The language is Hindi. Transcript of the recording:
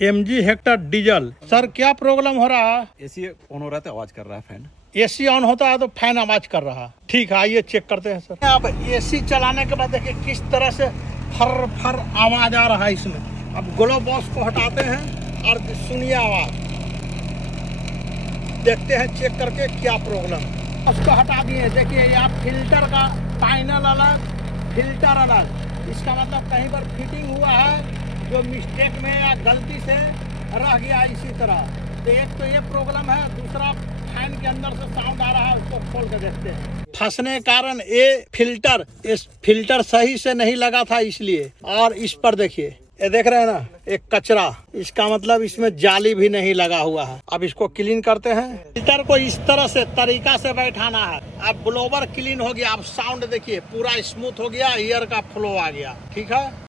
MG Hector diesel. सर क्या प्रॉब्लम हो रहा है? एसी ऑन हो रहा था, आवाज कर रहा है फैन। एसी ऑन होता है तो फैन आवाज कर रहा है। ठीक है, आइए चेक करते हैं सर। अब एसी चलाने के बाद देखिए किस तरह से फर फर आवाज आ रहा है इसमें। अब ग्लो बॉक्स को हटाते हैं और सुनिए आवाज, देखते हैं चेक करके क्या प्रॉब्लम। उसको हटा दिए, देखिए ये आप फिल्टर का पैनल अलग, फिल्टर अलग। इसका मतलब कहीं पर फिटिंग हुआ है जो मिस्टेक में या गलती से रह गया इसी तरह। तो एक तो ये प्रॉब्लम है, दूसरा फैन के अंदर से साउंड आ रहा है, उसको खोल के देखते हैं। फंसने के कारण इस फिल्टर सही से नहीं लगा था इसलिए। और इस पर देखिए, ये देख रहे हैं ना, एक कचरा, इसका मतलब इसमें जाली भी नहीं लगा हुआ है। अब इसको क्लीन करते हैं। फिल्टर को इस तरह से तरीका से बैठाना है। अब ब्लोवर क्लीन हो गया, अब साउंड देखिए पूरा स्मूथ हो गया, एयर का फ्लो आ गया। ठीक है।